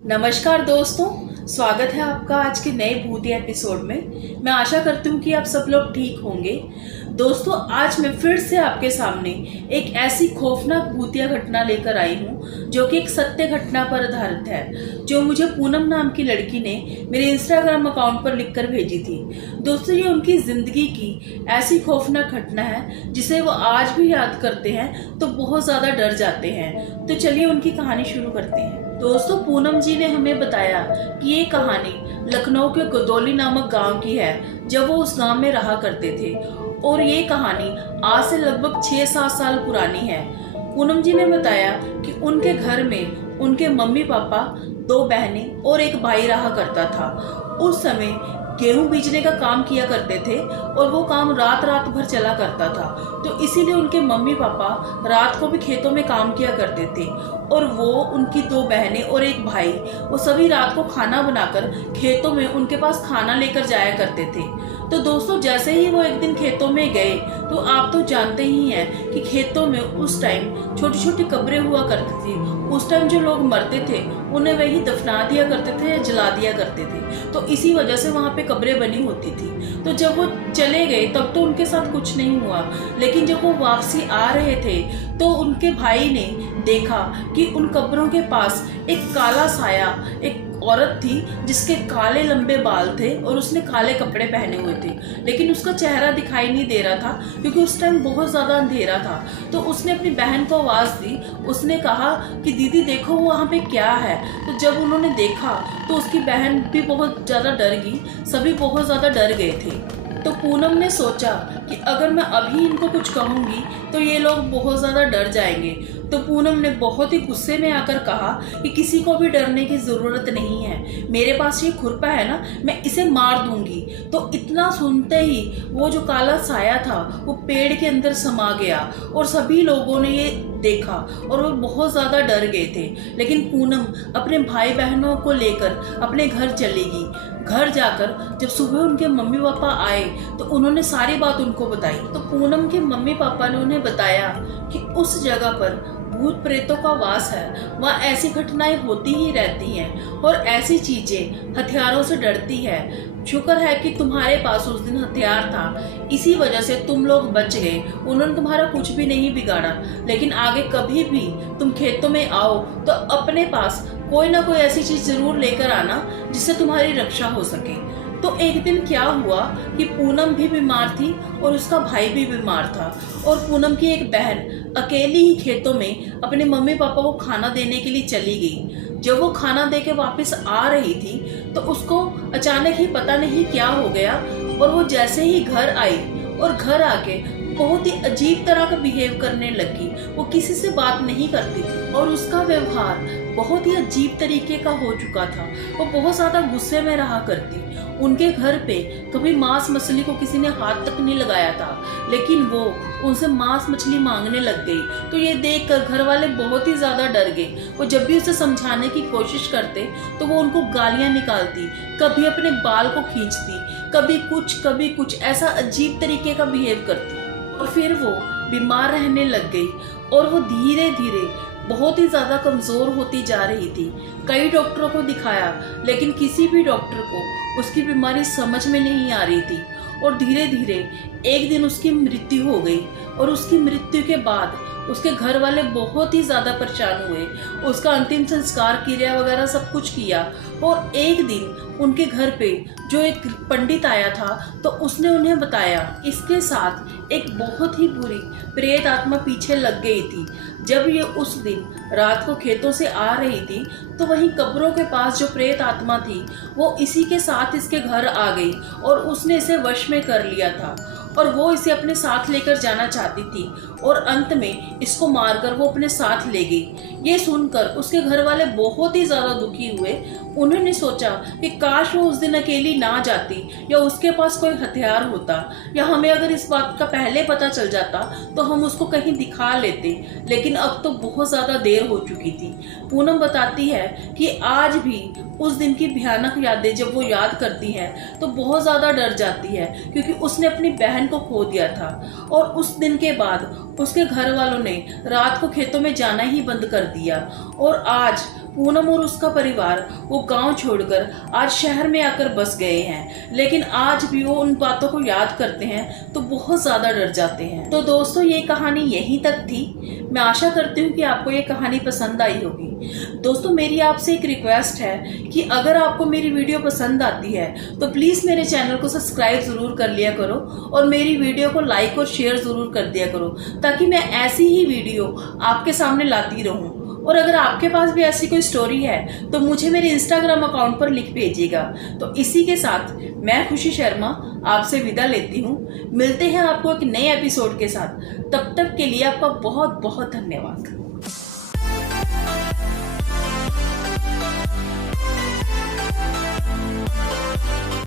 नमस्कार दोस्तों, स्वागत है आपका आज के नए भूतिया एपिसोड में। मैं आशा करती हूँ कि आप सब लोग ठीक होंगे। दोस्तों, आज मैं फिर से आपके सामने एक ऐसी खौफनाक भूतिया घटना लेकर आई हूँ जो कि एक सत्य घटना पर आधारित है, जो मुझे पूनम नाम की लड़की ने मेरे इंस्टाग्राम अकाउंट पर लिखकर भेजी थी। दोस्तों, ये उनकी ज़िंदगी की ऐसी खौफनाक घटना है जिसे वो आज भी याद करते हैं तो बहुत ज़्यादा डर जाते हैं। तो चलिए उनकी कहानी शुरू करते हैं। दोस्तों, पूनम जी ने हमें बताया कि ये कहानी लखनऊ के गदौली नामक गांव की है, जब वो उस गांव में रहा करते थे। और ये कहानी आज से लगभग 6-7 साल पुरानी है। पूनम जी ने बताया कि उनके घर में उनके मम्मी पापा, 2 बहनें और एक भाई रहा करता था। उस समय गेहूं बीजने का काम किया करते थे और वो काम रात रात भर चला करता था, तो इसीलिए उनके मम्मी पापा रात को भी खेतों में काम किया करते थे। और वो, उनकी 2 बहनें और एक भाई, वो सभी रात को खाना बनाकर खेतों में उनके पास खाना लेकर जाया करते थे। तो दोस्तों, जैसे ही वो एक दिन खेतों में गए, तो आप तो जानते ही हैं कि खेतों में उस टाइम छोटी छोटी कब्रें हुआ करती थी। उस टाइम जो लोग मरते थे उन्हें वही दफना दिया करते थे या जला दिया करते थे, तो इसी वजह से वहाँ पे कब्रें बनी होती थी। तो जब वो चले गए तब तो उनके साथ कुछ नहीं हुआ, लेकिन जब वो वापसी आ रहे थे तो उनके भाई ने देखा कि उन कब्रों के पास एक काला साया, एक औरत थी जिसके काले लंबे बाल थे और उसने काले कपड़े पहने हुए थे, लेकिन उसका चेहरा दिखाई नहीं दे रहा था क्योंकि उस टाइम बहुत ज़्यादा अंधेरा था। तो उसने अपनी बहन को आवाज़ दी, उसने कहा कि दीदी देखो वहाँ पे क्या है। तो जब उन्होंने देखा तो उसकी बहन भी बहुत ज़्यादा डर गई, सभी बहुत ज़्यादा डर गए थे। तो पूनम ने सोचा कि अगर मैं अभी इनको कुछ कहूँगी तो ये लोग बहुत ज़्यादा डर जाएंगे। तो पूनम ने बहुत ही गुस्से में आकर कहा कि किसी को भी डरने की ज़रूरत नहीं है, मेरे पास ये खुरपा है ना, मैं इसे मार दूंगी। तो इतना सुनते ही वो जो काला साया था वो पेड़ के अंदर समा गया और सभी लोगों ने ये देखा और वो बहुत ज़्यादा डर गए थे। लेकिन पूनम अपने भाई बहनों को लेकर अपने घर चली गई। घर जाकर जब सुबह उनके मम्मी पापा आए तो उन्होंने सारी बात उनको बताई। तो पूनम के मम्मी पापा ने उन्हें बताया कि उस जगह पर भूत प्रेतों का वास है, वहाँ ऐसी घटनाएं होती ही रहती हैं और ऐसी चीजें हथियारों से डरती है। शुक्र है कि तुम्हारे पास उस दिन हथियार था, इसी वजह से तुम लोग बच गए, उन्होंने तुम्हारा कुछ भी नहीं बिगाड़ा। लेकिन आगे कभी भी तुम खेतों में आओ तो अपने पास कोई ना कोई ऐसी चीज जरूर लेकर आना जिससे तुम्हारी रक्षा हो सके। तो एक दिन क्या हुआ कि पूनम भी बीमार थी और उसका भाई भी बीमार था, और पूनम की एक बहन अकेली ही खेतों में अपने मम्मी पापा को खाना देने के लिए चली गई। जब वो खाना दे के वापस आ रही थी तो उसको अचानक ही पता नहीं क्या हो गया, और वो जैसे ही घर आई और घर आके बहुत ही अजीब तरह का बिहेव करने लगी। वो किसी से बात नहीं करती थी और उसका व्यवहार बहुत ही अजीब तरीके का हो चुका था। वो बहुत ज़्यादा गुस्से में रहा करती। उनके घर पे कभी मांस मछली को किसी ने हाथ तक नहीं लगाया था, लेकिन वो उनसे मांस मछली मांगने लग गई। तो ये देखकर घर वाले बहुत ही ज़्यादा डर गए। वो जब भी उसे समझाने की कोशिश करते तो वो उनको गालियाँ निकालती, कभी अपने बाल को खींचती, कभी कुछ ऐसा अजीब तरीके का बिहेव करती। और फिर वो बीमार रहने लग गई और वो धीरे धीरे बहुत ही ज़्यादा कमज़ोर होती जा रही थी। कई डॉक्टरों को दिखाया, लेकिन किसी भी डॉक्टर को उसकी बीमारी समझ में नहीं आ रही थी। और धीरे धीरे एक दिन उसकी मृत्यु हो गई, और उसकी मृत्यु के बाद उसके घर वाले बहुत ही ज़्यादा परेशान हुए। उसका अंतिम संस्कार क्रिया वगैरह सब कुछ किया, और एक दिन उनके घर पे जो एक पंडित आया था तो उसने उन्हें बताया इसके साथ एक बहुत ही बुरी प्रेत आत्मा पीछे लग गई थी। जब ये उस दिन रात को खेतों से आ रही थी तो वहीं कब्रों के पास जो प्रेत आत्मा थी वो इसी के साथ इसके घर आ गई और उसने इसे वश में कर लिया था, और वो इसे अपने साथ लेकर जाना चाहती थी, और अंत में इसको मारकर वो अपने साथ ले गई। ये सुनकर उसके घर वाले बहुत ही ज़्यादा दुखी हुए। उन्होंने सोचा कि काश वो उस दिन अकेली ना जाती, या उसके पास कोई हथियार होता, या हमें अगर इस बात का पहले पता चल जाता तो हम उसको कहीं दिखा लेते। लेकिन अब तो बहुत ज़्यादा देर हो चुकी थी। पूनम बताती है कि आज भी उस दिन की भयानक यादें जब वो याद करती है तो बहुत ज़्यादा डर जाती है, क्योंकि उसने अपनी बहन को खो दिया था। और उस दिन के बाद उसके घर वालों ने रात को खेतों में जाना ही बंद कर दिया, और आज पूनम और उसका परिवार वो गांव छोड़कर आज शहर में आकर बस गए हैं, लेकिन आज भी वो उन बातों को याद करते हैं तो बहुत ज़्यादा डर जाते हैं। तो दोस्तों, ये कहानी यहीं तक थी। मैं आशा करती हूँ कि आपको ये कहानी पसंद आई होगी। दोस्तों, मेरी आपसे एक रिक्वेस्ट है कि अगर आपको मेरी वीडियो पसंद आती है तो प्लीज़ मेरे चैनल को सब्सक्राइब ज़रूर कर लिया करो और मेरी वीडियो को लाइक और शेयर ज़रूर कर दिया करो, ताकि मैं ऐसी ही वीडियो आपके सामने लाती रहूं। और अगर आपके पास भी ऐसी कोई स्टोरी है तो मुझे मेरे इंस्टाग्राम अकाउंट पर लिख भेजिएगा। तो इसी के साथ मैं खुशी शर्मा आपसे विदा लेती हूँ। मिलते हैं आपको एक नए एपिसोड के साथ। तब तक के लिए आपका बहुत बहुत धन्यवाद।